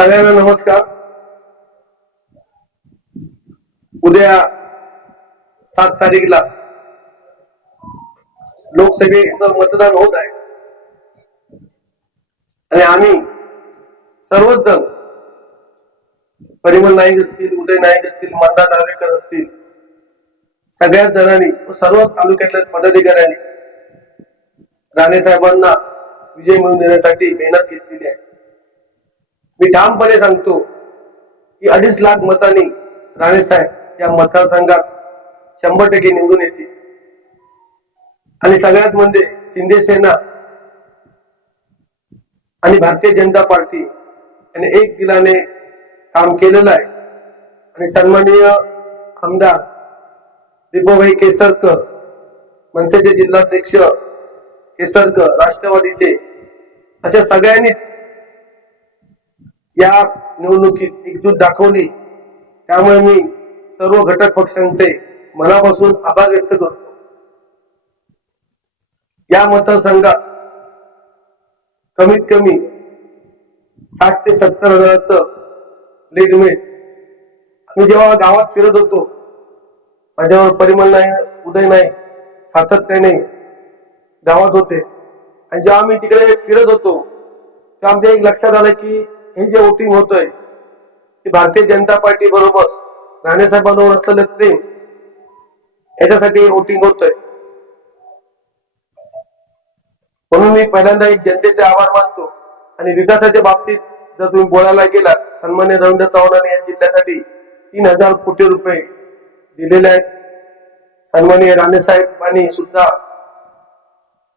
सगळ्यांना नमस्कार. उद्या सात तारीखला लोकसभेचं मतदान होत आहे. आणि आम्ही सर्वच जण परिमल नाईक असतील उदय नाईक असतील मंदा नावेकर असतील सगळ्याच जणांनी व सर्व तालुक्यातल्या पदाधिकाऱ्यांनी राणे साहेबांना विजय मिळवून देण्यासाठी मेहनत घेतलेली आहे. मी ठामपणे सांगतो की अडीच लाख मतांनी राणे साहेब या मतदारसंघात शंभर टक्के निवडून येतील. आणि सगळ्यात म्हणजे शिंदे सेना आणि भारतीय जनता पार्टी याने एक दिलाने काम केलेलं आहे. आणि सन्माननीय आमदार दीपभाई केसरकर मनसेचे जिल्हाध्यक्ष केसरकर राष्ट्रवादीचे अशा सगळ्यांनीच या निवडणुकीत एकजूट दाखवली. त्यामुळे मी सर्व घटक पक्षांचे मनापासून आभार व्यक्त करतो. या मतदारसंघात कमीत कमी साठ ते सत्तर हजाराच लीड मिळेल. मी जेव्हा गावात फिरत होतो माझ्यावर परिमल नाईक उदय नाईक सातत्याने गावात होते. आणि जेव्हा मी तिकडे फिरत होतो तेव्हा आमच्या एक लक्षात आलं की हे जे वोटिंग होतंय ते भारतीय जनता पार्टी बरोबर राणेसाहेबांवर असलेलं प्रेम याच्यासाठी वोटिंग होतंय. म्हणून मी पहिल्यांदा एक जनतेचे आभार मानतो आणि विकासाच्या बाबतीत जर तुम्ही बोलायला गेला सन्मान्य रवींद्र चव्हाणांनी या जिल्ह्यासाठी तीन हजार कोटी रुपये दिलेले आहेत. सन्माननीय राणेसाहेबांनी सुद्धा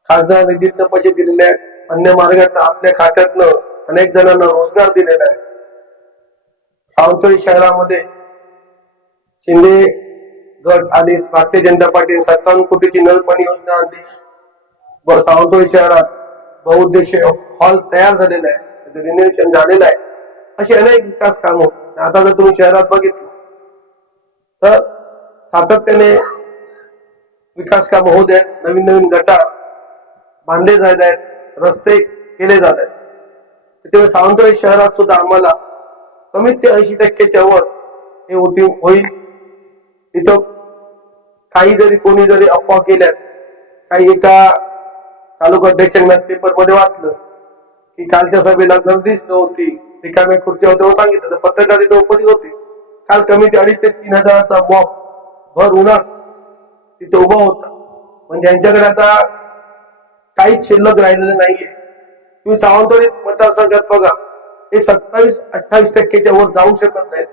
खासदार निधीतनं पैसे दिलेले आहेत. अन्य मार्गात आपल्या खात्यातनं अनेक जणांना रोजगार दिलेला आहे. सावंतवाडी शहरामध्ये शिंदे गट आणि भारतीय जनता पार्टी सत्तावन्न कोटीची नळपाणी योजना आणली. व सावंतवाडी शहरात बहुउद्देशीय हॉल तयार झालेला आहे. त्याचं रिनोव्हेशन झालेलं आहे. अशी अनेक विकास कामं आता जर तुम्ही शहरात बघितलं तर सातत्याने विकास कामं होत आहेत नवीन नवीन गटा बांधले जात आहेत. रस्ते केले जात आहेत. त्यामुळे सावंतवाडी शहरात सुद्धा आम्हाला कमीत ते ऐंशी टक्क्याच्या वर हे वोटिंग होईल. इथं काही जरी कोणी जरी अफवा केल्यात. काही एका तालुका अध्यक्षांना पेपरमध्ये वाचलं की कालच्या सभेला गर्दीच नव्हती. रिकाम्या खुर्च्या होत्या सांगितलं. तर पत्रकार उपस्थित होते. काल कमी ते अडीच ते तीन हजाराचा मॉप भर उन्हात तिथे उभा होता. म्हणजे यांच्याकडे आता काहीच शिल्लक राहिलेलं नाहीये. तुम्ही सावंतवाडी मतदारसंघात बघा हे सत्तावीस अठ्ठावीस टक्क्याच्या वर जाऊ शकत नाहीत.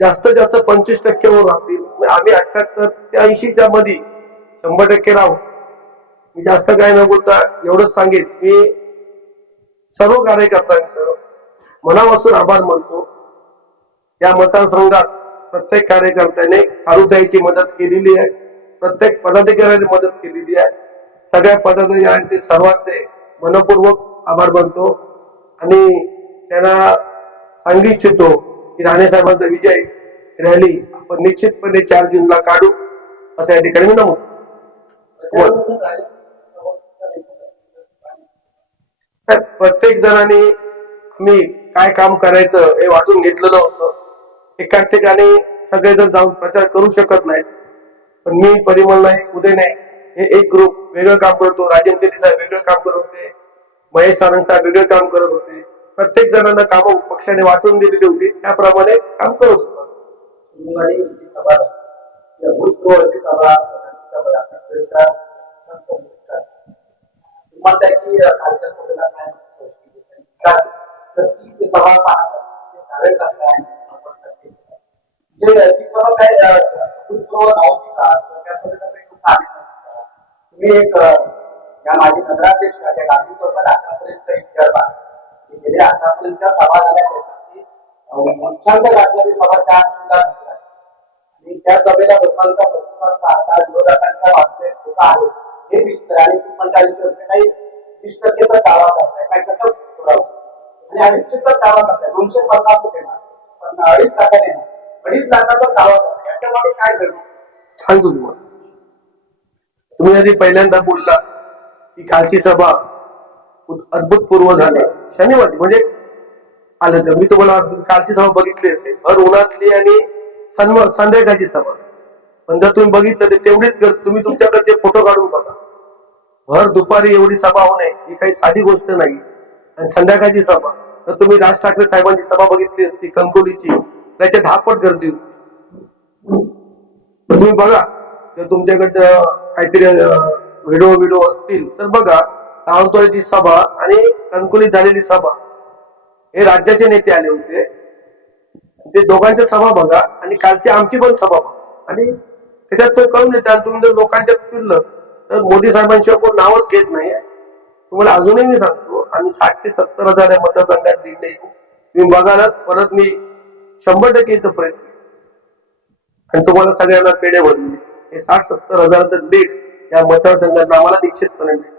जास्तीत जास्त पंचवीस टक्क्यावर राहतील. आम्ही अठ्याहत्तर ते ऐंशीच्या मध्ये शंभर टक्के राहू. मी जास्त काय न बोलता एवढंच सांगेन. मी सर्व कार्यकर्त्यांचं मनापासून आभार मानतो. या मतदारसंघात प्रत्येक कार्यकर्त्याने खारुताईची मदत केलेली आहे. प्रत्येक पदाधिकाऱ्याने मदत केलेली आहे. सगळ्या पदाधिकाऱ्यांचे सर्वांचे मनपूर्वक आभार मानतो आणि त्यांना सांगू इच्छितो की राणे साहेबांचा विजय रॅली आपण निश्चितपणे चार जूनला काढू असं या ठिकाणी मी नमूद प्रत्येक जणांनी मी काय काम करायचं हे वाटून घेतलेलं होतं. एका ठिकाणी सगळेजण जाऊन प्रचार करू शकत नाहीत. पण मी परिमल नाही उदय नाही हे एक ग्रुप वेगळं काम करतो राजेंद्र तेली साहेब वेगळं काम करत होते. महेश सारंग साहेब वेगळं काम करत होते. प्रत्येक जणांना कामं पक्षाने वाटून दिलेली होती. त्याप्रमाणे काम करत होतो. सभा या सभा काय तुम्ही एक या माझे नगराध्यक्ष त्या गांधी चौकात आतापर्यंत इतिहास आहे गेले आतापर्यंत सभा झाल्या त्याच्यामध्ये मुख्यांक गाठणारी सभा त्या आणि त्या सभेला लोकांचा प्रतिसाद पाहता विरोधकांच्या बाबतीत होता आहे. हे दिसतंय. आणि ती मंडळी काही काही वीस टक्केचा दावा करताय काय कसं पुरावं आणि अडीचशेचा दावा करताय दोनशे पन्नास देणार पण अडीच लाखाने येणार अडीच लाखाचा दावा करताय याच्यामध्ये काय घडलं? सांगतो तुम्हाला. तुम्ही आधी पहिल्यांदा बोलला की कालची सभा अद्भुतपूर्व झाली. शनिवारी म्हणजे आलं तर. मी तुम्हाला कालची सभा बघितली असेल. भर उन्हातली आणि सन्म संध्याकाळची सभा. पण जर तुम्ही बघितलं तर तेवढीच तुम्ही तुमच्याकडचे फोटो काढून बघा. भर दुपारी एवढी सभा होणे ही काही साधी गोष्ट नाही. आणि संध्याकाळची सभा. तर तुम्ही राज ठाकरे साहेबांची सभा बघितली असती कणकोलीची त्याच्या धापट गर्दी होती. तर तुम्ही बघा. जर तुमच्याकडं काहीतरी व्हिडिओ व्हिडिओ असतील तर बघा सावंतवाडीची सभा आणि कणकुलीत झालेली सभा. हे राज्याचे नेते आले होते. ते दोघांच्या सभा बघा आणि कालची आमची पण सभा बघा. आणि त्याच्यात तो कळून येते आणि तुम्ही जर लोकांच्यात फिरलं तर मोदी साहेबांशिवाय कोण नावच घेत नाही. तुम्हाला अजूनही मी सांगतो आम्ही साठ ते सत्तर हजार या मतदारसंघात दिले. तुम्ही बघाल परत मी शंभर टक्के इथं प्रयत्न आणि तुम्हाला सगळ्यांना पेढे भरले. हे साठ सत्तर हजाराचं लीड या मतदारसंघात आम्हाला निश्चितपणे मिळेल.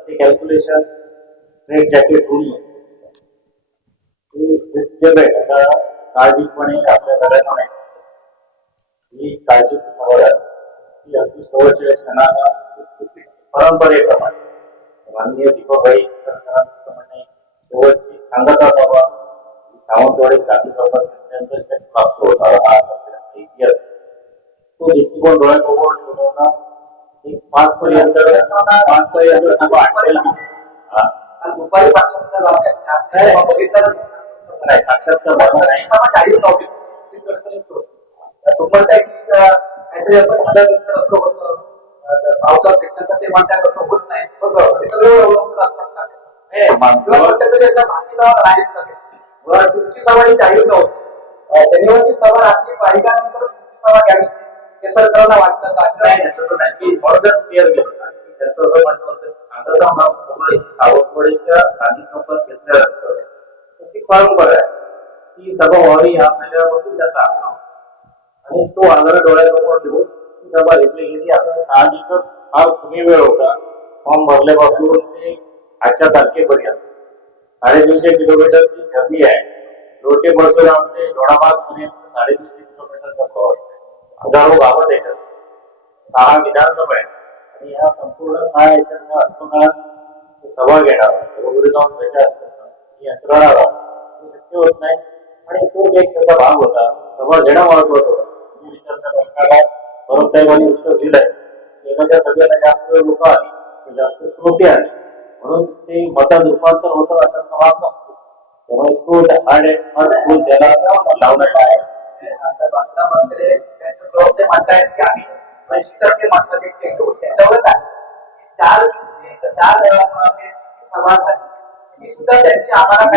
हे कॅल्क्युलेशन स्ट्रेट जॅकेट आता काळजीपणे आपल्या घरात ही काळजी आहे ही अगदी शेवटच्या क्षणाला परंपरेप्रमाणे माननीय दीपकभाई म्हणणे शेवटची सांगता बाबा सावंतवाडी क्रांती सभा प्राप्त होता हा आपल्याला इतिहास तो दृष्टिकोन डोळ्यासमोर ठेवला एक पाच पर्यंत पाच पर्यंत सगळं आठवली दुपारी साक्षात्कार साक्षात्कार नाही साक्षात्कार झाला नाही तुम्हाला काहीतरी असं म्हटल्यानंतर असं होतं अं, तर ते म्हणतात असं होत नाही बघ, असतात हे तुमची सवारी काही जाहीर नव्हती. शनिवारची सभा आपली पाहिल्यानंतर तुमची सभा घ्यावी. हे सरकारला वाटतं का? नाही तसं नाही. मी थोडंसं क्लिअर केलं त्याचं असं म्हणणं होतं सांगता मला सावंतवाडीच्या स्थानिक कंपन घेतल्यानंतर ती परंपरा आहे. ती सभा व्हावी या महिन्यापासून त्याचा आग्रह आणि तो आग्रह डोळ्यासमोर ठेवून ती सभा घेतली गेली. आता साहजिकच फार कमी वेळ होता. फॉर्म भरल्यापासून ते आजच्या तारखेपर्यंत. साडेतीनशे किलोमीटरची गर्दी आहे. लोटे परशुराम ते दोडाबाग पर्यंत साडेतीनशे किलोमीटरचा प्रवास हजारो गावं देतात सहा विधानसभा आहेत. आणि या संपूर्ण सहा याच्या अल्पकाळात सभा घेणार बरोबर जाऊन प्रचार करणं ही यंत्रणा शक्य होत नाही. आणि तो एक त्याचा भाग होता. सभा घेणं महत्वाचं होतं. मी विचारच्या प्रश्नाला परब साहेबांनी उत्तर दिलंय. तेव्हा त्या सगळ्यांना जास्त लोक आली. जास्त श्रोते आले. म्हणून ते मतात रूपांतर होतं असा भाग नसतो. त्यामुळे तो आणि फूल त्याला लावण्यात आहे आम्ही चार सुद्धा त्यांची आम्हाला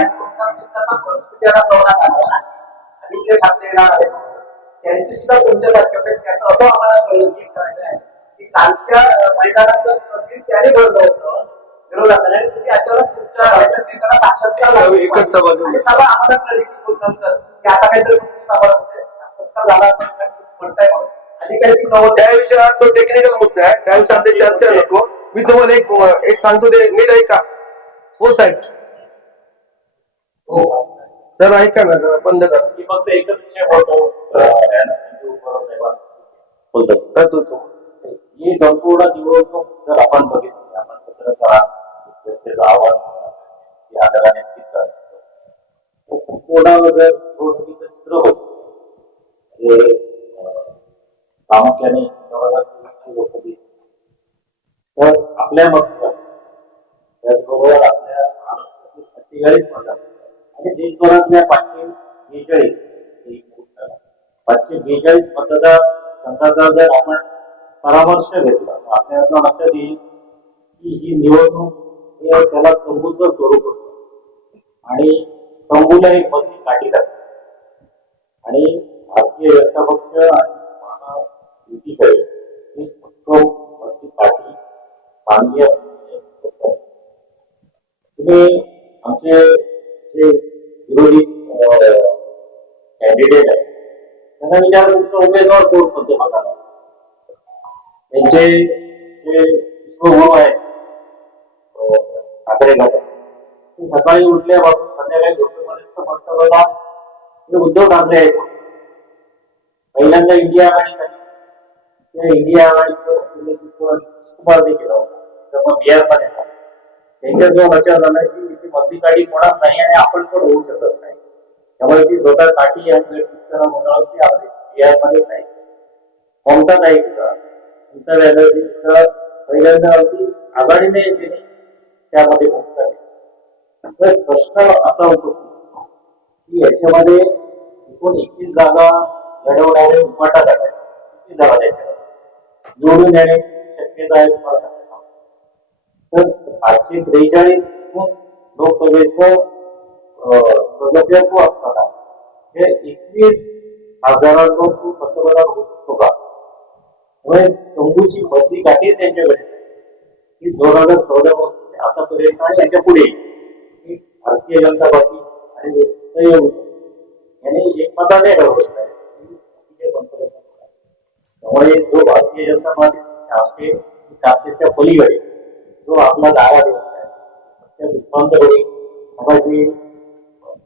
त्यांची सुद्धा तुमच्यासारख्या त्याचं असं आम्हाला कळलं की आहे की कालच्या मैदानाचं त्याने भरलं होतं तुम्ही अचानक तुमच्या बैठकीला साक्षात्कार लावली. एकच सभा झाली. आणि सभा आम्हाला कळली की नंतर की आता काहीतरी तुमची सभा होते. साक्षात्कार झाला असं म्हणताय म्हणून. आणि काहीतरी नव्हतं. त्या विषयावर तो टेक्निकल मुद्दा आहे. त्या विषयावर ते चर्चा नको. मी तुम्हाला एक एक सांगतो ते नीट ऐका. हो साहेब. हो. जर ऐका ना जरा बंद करा. मी फक्त एकच विषय बोलतो. बोलतो. करतो तो ही संपूर्ण निवडणूक जर आपण बघितली आपण पत्रकार जनतेचा आवाज या आदराने घेतला जर चित्र होत. हे प्रामुख्याने लोक तर आपल्या मतात त्याचबरोबर आपल्या महाराष्ट्रातील अठ्ठेचाळीस मतात आणि देशभरातल्या पाचशे बेचाळीस पाचशे बेचाळीस मतदार संघाचा जर आपण परामर्श घेतला तर आपल्याला लक्षात येईल की ही निवडणूक हे त्याला तंबूचं स्वरूप होतं. आणि तंबूला एक मधली काठी लागते आणि भारतीय जनता पक्ष आणि युतीकडे ही भक्कम मधली काठी बांधली तुम्ही आमचे जे विरोधी कॅन्डिडेट आहेत त्यांना विचार तुमचा उमेदवार कोण कोणते मताला त्यांचे जे विश्वभाव आहे ठाकरे गट सकाळी उठल्यापासून संध्याकाळी झोपेपर्यंत पंतप्रधान हे उद्धव ठाकरे आहेत. पहिल्यांदा इंडिया आघाडी इंडिया आघाडी प्रतिनिधित्व कुमारने केलं मग बिहारमध्ये झालं. त्यांच्या जो विचार झाला की इथे मधली काठी कोणाच नाही आणि आपण पण होऊ शकत नाही. त्यामुळे ती स्वतः काठी आणि मंडळाची आपली बिहारमध्येच नाही. ममता नाही सुद्धा ममता बॅनर्जी सुद्धा पहिल्यांदा अगदी आघाडीने त्यांनी त्यामध्ये तर प्रश्न असा होतो की याच्यामध्ये एकूण एकवीस जागा लढवणारे उपाटा जागा एकवीस किती जागा त्याच्यामध्ये जोडून येणे शक्यता आहे तुम्हाला तर आठशे त्रेचाळीस लोकसभेचं अं, सदस्यत्व असताना हे एकवीस खासदारांवर तू पंतप्रधान होऊ शकतो का त्यामुळे तंबूची बदली काठी त्यांच्याकडे आहे. की दोन हजार चौदा पासून आतापर्यंत आणि याच्यापुढे भारतीय जनता पार्टी आणि सहयोग यांनी एकमताने ठरवलं त्यामुळे जो भारतीय जनता पार्टी चारशे पलीकडे जो आपला दारा देत आहे त्या दुष्पांतकडे समाजी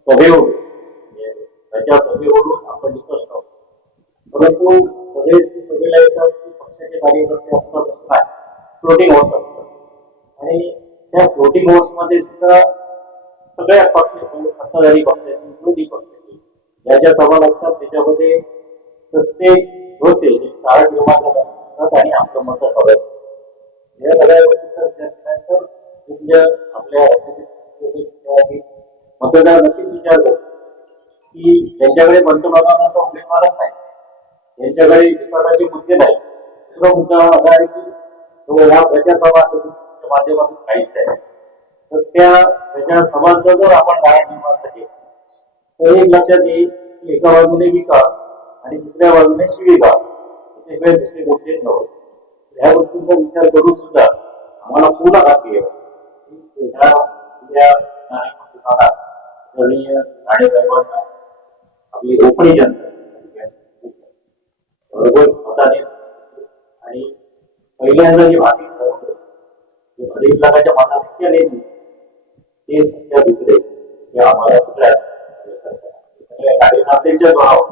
सभेवरून म्हणजे त्याच्या सभेवरून आपण निकष आहोत परंतु सगळे सगळेला येतात पक्षाचे कार्यकर्ते असतात असं नाही. फ्लोटिंग हाऊस असतात आणि त्या फ्लोटिंग हाऊसमध्ये सुद्धा सगळ्या पक्ष सत्ताधारी पक्षाची विरोधी पक्षाची ज्या ज्या सभा लागतात त्याच्यामध्ये प्रत्येक होते कारण निर्माण करतात आणि आपलं मत हवं. या सगळ्या गोष्टीचा विचार आपल्या मतदार नक्कीच विचार करतो की त्यांच्याकडे पंतप्रधानांचा उमेदवारच नाही. त्यांच्याकडे विकासाचे मुद्दे नाही. दुसरा मुद्दा असा आहे की हा ह्या प्रजासभा समाजाच्या माध्यमातून काहीच आहे तर त्या त्याच्या समाजाचा जर आपण गाळा निर्माणासाठी तर एक लक्षात येईल की एका बाजूने विकास आणि दुसऱ्या बाजूने शिविका वेळ दुसरे गोष्टी नव्हते ह्या गोष्टींचा विचार करून सुद्धा आम्हाला पूर्ण खात्री आहे. ह्या उद्या साहेबांना आपली रोपणी जनता बरोबर आणि पहिल्यांदा जे भाषिक अडीच लाखाच्या मताधिक्य नेते ते सध्या दुसरे. ते आम्हाला कुठल्या कार्यकर्त्यांच्या जोरावर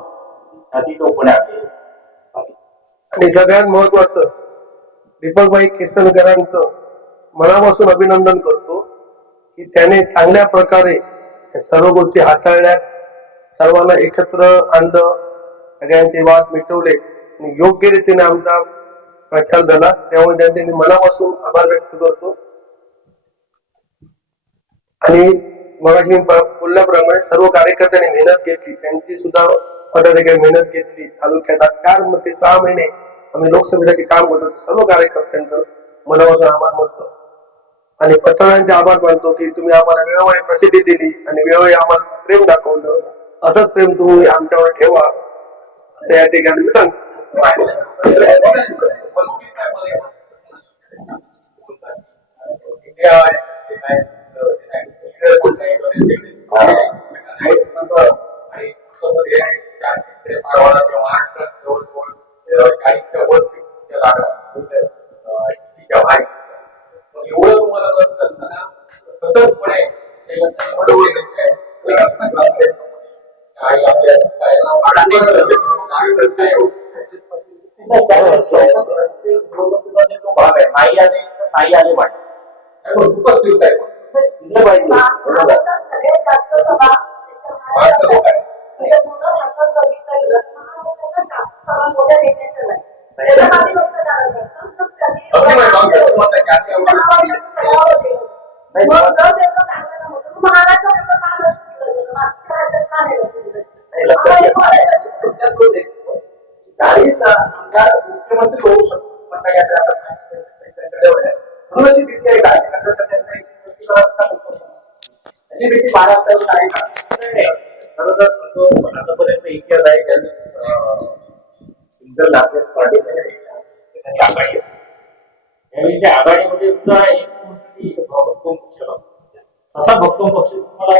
छाती टोपणे आपले आणि सगळ्यात महत्वाचं दीपकभाई केसनकरांचं मनापासून अभिनंदन करतो की त्याने चांगल्या प्रकारे सर्व गोष्टी हाताळल्या सर्वांना एकत्र आणलं सगळ्यांचे वाद मिटवले आणि योग्य रीतीने आमचा प्रचार झाला. त्यामुळे त्यांचे मी मनापासून आभार व्यक्त करतो. आणि मग मी बोलल्याप्रमाणे सर्व कार्यकर्त्यांनी मेहनत घेतली. त्यांची सुद्धा पदाधिकारी मेहनत घेतली. तालुक्यात चार ते सहा महिने आम्ही लोकसभेसाठी काम करतो सर्व कार्यकर्त्यांचं मनापासून आभार मानतो. आणि पत्रकारांचे आभार मानतो की तुम्ही आम्हाला वेळोवेळी प्रसिद्धी दिली आणि वेळोवेळी आम्हाला प्रेम दाखवलं. असंच प्रेम तुम्ही आमच्यावर ठेवा. असं या ठिकाणी मी सांगतो. Yeah, भाग आहे नाही आले तर नाही आले वाटत दिलं चाळीस आमदार मुख्यमंत्री होऊ शकतो पण काही आता आपण म्हणून अशी आहे का? अशी व्यक्ती महाराष्ट्रातून आहे का? खरं तर तो आतापर्यंत इतिहास आहे सिंगल लार्जेस्ट पार्टी आघाडी त्यावेळी आघाडीमध्ये सुद्धा एक गोष्ट की भक्कम पक्ष असा भक्कम पक्ष तुम्हाला